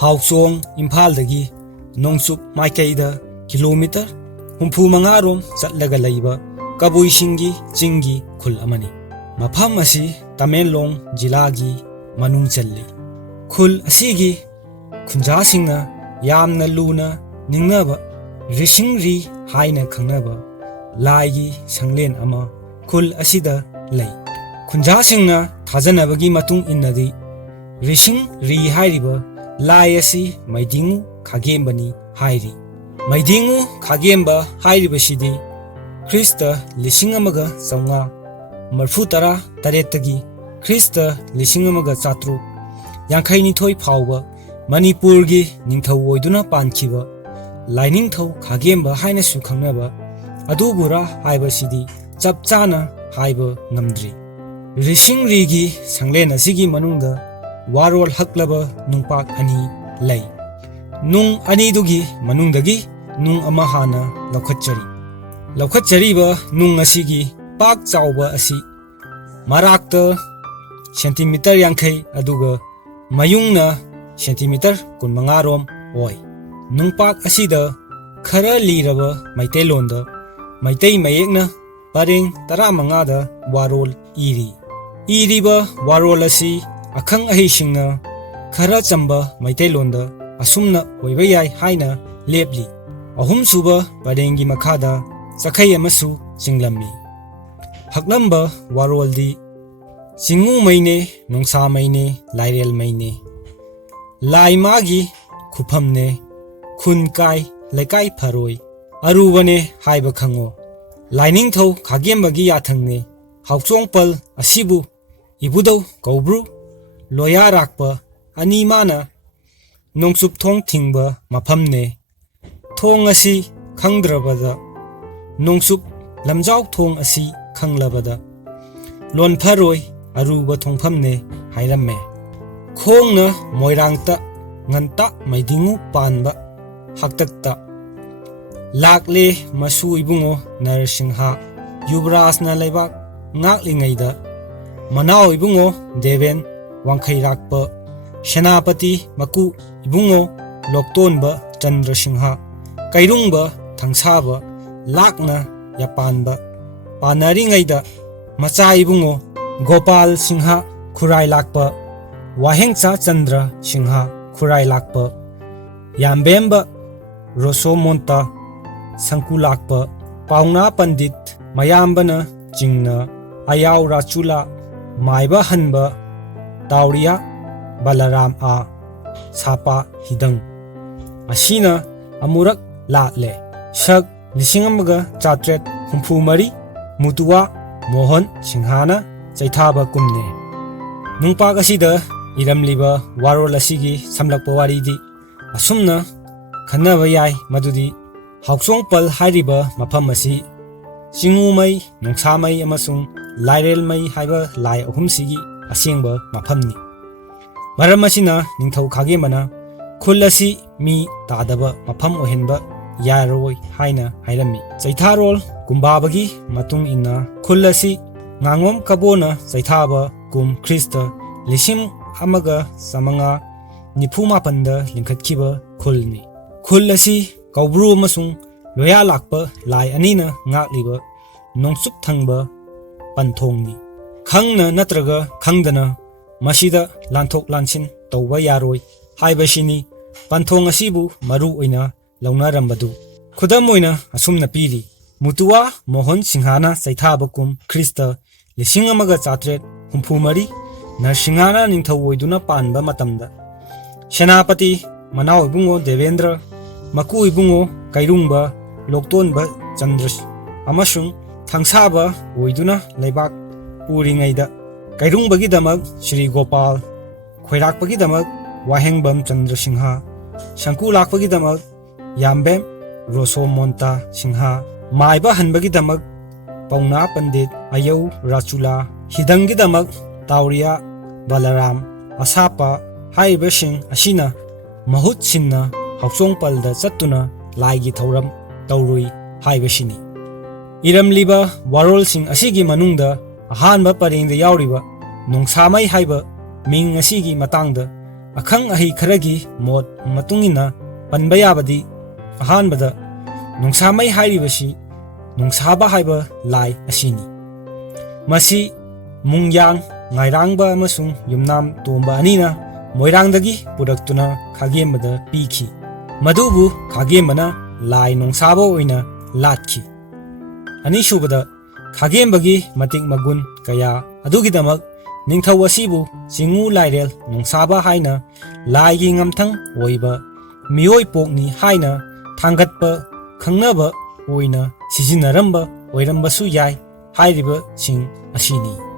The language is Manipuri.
ꯍꯥꯎꯆꯣꯡ ꯏꯝꯐꯥꯜꯗꯒꯤ ꯅꯣꯡꯆꯨꯞ ꯃꯥꯏꯀꯩꯗ ꯀꯤꯂꯣꯃꯤꯇꯔ 35 ꯔꯣꯝ ꯆꯠꯂꯒ ꯂꯩꯕ ꯀꯕꯨꯏꯁꯤꯡꯒꯤ ꯆꯤꯡꯒꯤ ꯈꯨꯜ ꯑꯃꯅꯤ꯫ ꯃꯐꯝ ꯑꯁꯤ ꯇꯃꯦꯡꯂꯣꯡ ꯖꯤꯂꯥꯒꯤ ꯃꯅꯨꯡ ꯆꯜꯂꯤ꯫ ꯈꯨꯜ ꯑꯁꯤꯒꯤ ꯈꯨꯟꯖꯥꯁꯤꯡꯅ ꯌꯥꯝꯅ ꯂꯨꯅ ꯅꯤꯡꯅꯕ ꯔꯤꯁꯤꯡꯔꯤ ꯍꯥꯏꯅ ꯈꯪꯅꯕ ꯂꯥꯏꯒꯤ ꯁꯪꯂꯦꯟ ꯑꯃ ꯈꯨꯜ ꯑꯁꯤꯗ ꯂꯩ꯫ ꯈꯨꯟꯖꯥꯁꯤꯡꯅ ꯊꯥꯖꯅꯕꯒꯤ ꯃꯇꯨꯡ ꯏꯟꯅꯗꯤ ꯔꯤꯁꯤꯡꯔꯤ ꯍꯥꯏꯔꯤꯕ ꯂꯥꯏ ꯑꯁꯤ ꯃꯩꯗꯤꯡꯉꯨ ꯈꯥꯒꯦꯝꯕꯅꯤ ꯍꯥꯏꯔꯤ꯫ ꯃꯩꯗꯤꯡꯉꯨ ꯈꯥꯒꯦꯝꯕ ꯍꯥꯏꯔꯤꯕꯁꯤꯗꯤ ꯈ꯭ꯔꯤꯁꯇ 1938ꯇꯒꯤ ꯈ꯭ꯔꯤꯁꯇ 1952 ꯐꯥꯎꯕ ꯃꯅꯤꯄꯨꯔꯒꯤ ꯅꯤꯡꯊꯧ ꯑꯣꯏꯗꯨꯅ ꯄꯥꯟꯈꯤꯕ ꯂꯥꯏꯅꯤꯡꯊꯧ ꯈꯥꯒꯦꯝꯕ ꯍꯥꯏꯅꯁꯨ ꯈꯪꯅꯕ ꯑꯗꯨꯕꯨꯔꯥ ꯍꯥꯏꯕꯁꯤꯗꯤ ꯆꯞ ꯆꯥꯅ ꯍꯥꯏꯕ ꯉꯝꯗ꯭ꯔꯤ꯫ ꯔꯤꯁꯤꯡꯔꯤꯒꯤ ꯁꯪꯂꯦꯟ ꯑꯁꯤꯒꯤ ꯃꯅꯨꯡꯗ ꯋꯥꯔꯣꯜ ꯍꯛꯂꯕ ꯅꯨꯡꯄꯥꯛ 2 ꯂꯩ꯫ ꯅꯨꯡ ꯑꯅꯤꯗꯨꯒꯤ ꯃꯅꯨꯡꯗꯒꯤ ꯅꯨꯡ ꯑꯃ ꯍꯥꯟꯅ ꯂꯧꯈꯠꯆꯔꯤ꯫ ꯂꯧꯈꯠꯆꯔꯤꯕ ꯅꯨꯡ ꯑꯁꯤꯒꯤ ꯄꯥꯛ ꯆꯥꯎꯕ ꯑꯁꯤ ꯃꯔꯥꯛꯇ ꯁꯦꯟꯇꯤꯃꯤꯇꯔ 50 ꯑꯗꯨꯒ ꯃꯌꯨꯡꯅ ꯁꯦꯟꯇꯤꯃꯤꯇꯔ 25 ꯔꯣꯝ ꯑꯣꯏ꯫ ꯅꯨꯡꯄꯥꯛ ꯑꯁꯤꯗ ꯈꯔ ꯂꯤꯔꯕ ꯃꯩꯇꯩꯂꯣꯟꯗ ꯃꯩꯇꯩ ꯃꯌꯦꯛꯅ ꯄꯔꯦꯡ 15ꯗ ꯋꯥꯔꯣꯜ ꯏꯔꯤ꯫ ꯏꯔꯤꯕ ꯋꯥꯔꯣꯜ ꯑꯁꯤ ꯑꯈꯪ ꯑꯍꯩꯁꯤꯡꯅ ꯈꯔ ꯆꯝꯕ ꯃꯩꯇꯩꯂꯣꯟꯗ ꯑꯁꯨꯝꯅ ꯑꯣꯏꯕ ꯌꯥꯏ ꯍꯥꯏꯅ ꯂꯦꯞꯂꯤ꯫ ꯑꯍꯨꯝꯁꯨꯕ ꯄꯔꯦꯡꯒꯤ ꯃꯈꯥꯗ ꯆꯈꯩ ꯑꯃꯁꯨ ꯆꯤꯡꯂꯝꯃꯤ꯫ ꯍꯛꯂꯝꯕ ꯋꯥꯔꯣꯜꯗꯤ ꯆꯤꯡꯉꯨꯃꯩꯅꯦ ꯅꯣꯡꯁꯥꯃꯩꯅꯦ ꯂꯥꯏꯔꯦꯜꯃꯩꯅꯦ ꯂꯥꯏ ꯃꯥꯒꯤ ꯈꯨꯐꯝꯅꯦ ꯈꯨꯟ ꯀꯥꯏ ꯂꯩꯀꯥꯏ ꯐꯔꯣꯏ ꯑꯔꯨꯕꯅꯦ ꯍꯥꯏꯕ ꯈꯪꯉꯣ ꯂꯥꯏꯅꯤꯡꯊꯧ ꯈꯥꯒꯦꯝꯕꯒꯤ ꯌꯥꯊꯪꯅꯦ ꯍꯥꯎꯆꯣꯡꯄꯜ ꯑꯁꯤꯕꯨ ꯏꯕꯨꯗꯧ ꯀꯧꯕ꯭ꯔꯨ ꯂꯣꯌꯥꯔꯥꯛꯄ ꯑꯅꯤ ꯃꯥꯅ ꯅꯣꯡꯆꯨꯞ ꯊꯣꯡ ꯊꯤꯡꯕ ꯃꯐꯝꯅꯦ ꯊꯣꯡ ꯑꯁꯤ ꯈꯪꯗ꯭ꯔꯕꯗ ꯅꯣꯡꯆꯨꯞ ꯂꯝꯖꯥꯎ ꯊꯣꯡ ꯑꯁꯤ ꯈꯪꯂꯕꯗ ꯂꯣꯟꯐꯔꯣꯏ ꯑꯔꯨꯕ ꯊꯣꯡꯐꯝꯅꯦ ꯍꯥꯏꯔꯝꯃꯦ꯫ ꯈꯣꯡꯅ ꯃꯣꯏꯔꯥꯡꯇ ꯉꯟꯇꯥ ꯃꯩꯗꯤꯡꯉꯨ ꯄꯥꯟꯕ ꯍꯥꯛꯇꯛꯇ ꯂꯥꯛꯂꯦ ꯃꯁꯨ ꯏꯕꯨꯡꯉꯣ ꯅꯔꯁꯤꯡꯍ ꯌꯨꯕꯔꯥꯖꯅ ꯂꯩꯕꯥꯛ ꯉꯥꯛꯂꯤꯉꯩꯗ ꯃꯅꯥꯎ ꯏꯕꯨꯡꯉꯣ ꯗꯦꯕꯦꯟ ꯋꯥꯡꯈꯩꯔꯥꯛꯄ ꯁꯦꯅꯥꯄꯇꯤ ꯃꯀꯨ ꯏꯕꯨꯡꯉꯣ ꯂꯣꯛꯇꯣꯟꯕ ꯆꯟꯗ꯭ꯔꯁꯤꯡꯍ ꯀꯩꯔꯨꯡꯕ ꯊꯪꯁꯥꯕ ꯂꯥꯛꯅ ꯌꯥꯄꯥꯟꯕ ꯄꯥꯟꯅꯔꯤꯉꯩꯗ ꯃꯆꯥ ꯏꯕꯨꯡꯉꯣ ꯒꯣꯄꯥꯜ ꯁꯤꯡꯍ ꯈꯨꯔꯥꯏ ꯂꯥꯛꯄ ꯋꯥꯍꯦꯡꯆꯥ ꯆꯟꯗ꯭ꯔ ꯁꯤꯡꯍ ꯈꯨꯔꯥꯏ ꯂꯥꯛꯄ ꯌꯥꯝꯕꯦꯝꯕ ꯔꯣꯁꯣꯃꯣꯟꯇ ꯁꯪꯀꯨ ꯂꯥꯛꯄ ꯄꯥꯎꯅꯥ ꯄꯟꯗꯤꯠ ꯃꯌꯥꯝꯕꯅ ꯆꯤꯡꯅ ꯑꯌꯥꯎ ꯔꯥꯆꯨꯂꯥ ꯃꯥꯏꯕ ꯍꯟꯕ ꯇꯥꯎꯔꯤꯌꯥ ꯕꯂꯔꯥꯝ ꯁꯥꯄꯥ ꯍꯤꯗꯪ ꯑꯁꯤꯅ ꯑꯃꯨꯔꯛ ꯂꯥꯠꯂꯦ꯫ ꯁꯛ 1934 ꯃꯨꯇꯨꯋꯥ ꯃꯣꯍꯟ ꯁꯤꯡꯍꯅ ꯆꯩꯊꯥꯕ ꯀꯨꯝꯅꯦ꯫ ꯅꯨꯡꯄꯥꯛ ꯑꯁꯤꯗ ꯏꯔꯝꯂꯤꯕ ꯋꯥꯔꯣꯜ ꯑꯁꯤꯒꯤ ꯁꯝꯂꯛꯄ ꯋꯥꯔꯤꯗꯤ ꯑꯁꯨꯝꯅ ꯈꯟꯅꯕ ꯌꯥꯏ ꯃꯗꯨꯗꯤ ꯍꯥꯎꯆꯣꯡꯄꯜ ꯍꯥꯏꯔꯤꯕ ꯃꯐꯝ ꯑꯁꯤ ꯆꯤꯡꯉꯨꯃꯩ ꯅꯣꯡꯁꯥꯃꯩ ꯑꯃꯁꯨꯡ ꯂꯥꯏꯔꯦꯜꯃꯩ ꯍꯥꯏꯕ ꯂꯥꯏ ꯑꯍꯨꯝꯁꯤꯒꯤ ꯑꯁꯦꯡꯕ ꯃꯐꯝꯅꯤ꯫ ꯃꯔꯝ ꯑꯁꯤꯅ ꯅꯤꯡꯊꯧ ꯈꯥꯒꯦꯝꯕꯅ ꯈꯨꯜ ꯑꯁꯤ ꯃꯤ ꯇꯥꯗꯕ ꯃꯐꯝ ꯑꯣꯏꯍꯟꯕ ꯌꯥꯔꯣꯏ ꯍꯥꯏꯅ ꯍꯥꯏꯔꯝꯃꯤ꯫ ꯆꯩꯊꯥꯔꯣꯜ ꯀꯨꯝꯕꯥꯕꯒꯤ ꯃꯇꯨꯡ ꯏꯟꯅ ꯈꯨꯜ ꯑꯁꯤ ꯉꯥꯉꯣꯝ ꯀꯕꯣꯅ ꯆꯩꯊꯥꯕ ꯀꯨꯝ ꯈ꯭ꯔꯤꯁꯇ 1597ꯗ ꯂꯤꯡꯈꯠꯈꯤꯕ ꯈꯨꯜꯅꯤ꯫ ꯈꯨꯜ ꯑꯁꯤ ꯀꯧꯕ꯭ꯔꯨ ꯑꯃꯁꯨꯡ ꯂꯣꯌꯥ ꯂꯥꯛꯄ ꯂꯥꯏ ꯑꯅꯤꯅ ꯉꯥꯛꯂꯤꯕ ꯅꯣꯡꯆꯨꯞ ꯊꯪꯕ ꯄꯟꯊꯣꯡꯅꯤ꯫ ꯈꯪꯅ ꯅꯠꯇ꯭ꯔꯒ ꯈꯪꯗꯅ ꯃꯁꯤꯗ ꯂꯥꯟꯊꯣꯛ ꯂꯥꯟꯁꯤꯟ ꯇꯧꯕ ꯌꯥꯔꯣꯏ ꯍꯥꯏꯕꯁꯤꯅꯤ ꯄꯟꯊꯣꯡ ꯑꯁꯤꯕꯨ ꯃꯔꯨ ꯑꯣꯏꯅ ꯂꯧꯅꯔꯝꯕꯗꯨ꯫ ꯈꯨꯗꯝ ꯑꯣꯏꯅ ꯑꯁꯨꯝꯅ ꯄꯤꯔꯤ ꯃꯨꯇꯨꯋꯥ ꯃꯣꯍꯟ ꯁꯤꯡꯍꯅ ꯆꯩꯊꯥꯕ ꯀꯨꯝ ꯈ꯭ꯔꯤꯁꯇ 1863 ꯅꯔꯁꯤꯡꯍꯅ ꯅꯤꯡꯊꯧ ꯑꯣꯏꯗꯨꯅ ꯄꯥꯟꯕ ꯃꯇꯝꯗ ꯁꯦꯅꯥꯄꯇꯤ ꯃꯅꯥꯎ ꯏꯕꯨꯡꯉꯣ ꯗꯦꯕꯦꯟꯗ꯭ꯔ ꯃꯀꯨ ꯏꯕꯨꯡꯉꯣ ꯀꯩꯔꯨꯡꯕ ꯂꯣꯛꯇꯣꯟꯕ ꯆꯟꯗ꯭ꯔ ꯑꯃꯁꯨꯡ ꯊꯪꯁꯥꯕ ꯑꯣꯏꯗꯨꯅ ꯂꯩꯕꯥꯛ ꯄꯨꯔꯤꯉꯩꯗ ꯀꯩꯔꯨꯡꯕꯒꯤꯗꯃꯛ ꯁ꯭ꯔꯤ ꯒꯣꯄꯥꯜ ꯈꯣꯏꯔꯥꯛꯄꯒꯤꯗꯃꯛ ꯋꯥꯍꯦꯡꯕꯝ ꯆꯟꯗ꯭ꯔꯁꯤꯡꯍ ꯁꯪꯀꯨ ꯂꯥꯛꯄꯒꯤꯗꯃꯛ ꯌꯥꯝꯕꯦꯝ ꯔꯣꯁꯣꯃꯣꯟꯇꯥ ꯁꯤꯡꯍ ꯃꯥꯏꯕ ꯍꯟꯕꯒꯤꯗꯃꯛ ꯄꯥꯎꯅꯥ ꯄꯟꯗꯤꯠ ꯑꯌꯧ ꯔꯥꯆꯨꯂꯥ ꯍꯤꯗꯪꯒꯤꯗꯃꯛ ꯇꯥꯎꯔꯤꯌꯥ ꯕꯂꯔꯥꯝ ꯑꯁꯥꯄꯥ ꯍꯥꯏꯔꯤꯕꯁꯤꯡ ꯑꯁꯤꯅ ꯃꯍꯨꯠ ꯁꯤꯟꯅ ꯍꯥꯎꯆꯣꯡꯄꯜꯗ ꯆꯠꯇꯨꯅ ꯂꯥꯏꯒꯤ ꯊꯧꯔꯝ ꯇꯧꯔꯨꯏ ꯍꯥꯏꯕꯁꯤꯅꯤ꯫ ꯏꯔꯝꯂꯤꯕ ꯋꯥꯔꯣꯜꯁꯤꯡ ꯑꯁꯤꯒꯤ ꯃꯅꯨꯡꯗ ꯑꯍꯥꯟꯕ ꯄꯔꯦꯡꯗ ꯌꯥꯎꯔꯤꯕ ꯅꯣꯡꯁꯥꯃꯩ ꯍꯥꯏꯕ ꯃꯤꯡ ꯑꯁꯤꯒꯤ ꯃꯇꯥꯡꯗ ꯑꯈꯪ ꯑꯍꯩ ꯈꯔꯒꯤ ꯃꯣꯠ ꯃꯇꯨꯡꯏꯟꯅ ꯄꯟꯕ ꯌꯥꯕꯗꯤ ꯑꯍꯥꯟꯕꯗ ꯅꯣꯡꯁꯥꯃꯩ ꯍꯥꯏꯔꯤꯕꯁꯤ ꯅꯣꯡꯁꯥꯕ ꯍꯥꯏꯕ ꯂꯥꯏ ꯑꯁꯤꯅꯤ꯫ ꯃꯁꯤ ꯃꯨꯡꯌꯥꯡ ꯉꯥꯏꯔꯥꯡꯕ ꯑꯃꯁꯨꯡ ꯌꯨꯝꯅꯥꯝ ꯇꯣꯝꯕ ꯑꯅꯤꯅ ꯃꯣꯏꯔꯥꯡꯗꯒꯤ ꯄꯨꯔꯛꯇꯨꯅ ꯈꯥꯒꯦꯝꯕꯗ ꯄꯤꯈꯤ, ꯃꯗꯨꯕꯨ ꯈꯥꯒꯦꯝꯕꯅ ꯂꯥꯏ ꯅꯣꯡꯁꯥꯕ ꯑꯣꯏꯅ ꯂꯥꯠꯈꯤ꯫ ꯑꯅꯤꯁꯨꯕꯗ ꯈꯥꯒꯦꯝꯕꯒꯤ ꯃꯇꯤꯛ ꯃꯒꯨꯟ ꯀꯌꯥ ꯑꯗꯨꯒꯤꯗꯃꯛ ꯅꯤꯡꯊꯧ ꯑꯁꯤꯕꯨ ꯆꯤꯉꯨ ꯂꯥꯏꯔꯦꯜ ꯅꯣꯡꯁꯥꯕ ꯍꯥꯏꯅ ꯂꯥꯏꯒꯤ ꯉꯝꯊꯪ ꯑꯣꯏꯕ ꯃꯤꯑꯣꯏ ꯄꯣꯛꯅꯤ ꯍꯥꯏꯅ ꯊꯥꯡꯒꯠꯄ ꯈꯪꯅꯕ ꯑꯣꯏꯅ ꯁꯤꯖꯤꯟꯅꯔꯝꯕ ꯑꯣꯏꯔꯝꯕꯁꯨ ꯌꯥꯏ ꯍꯥꯏꯔꯤꯕꯁꯤꯡ ꯑꯁꯤꯅꯤ꯫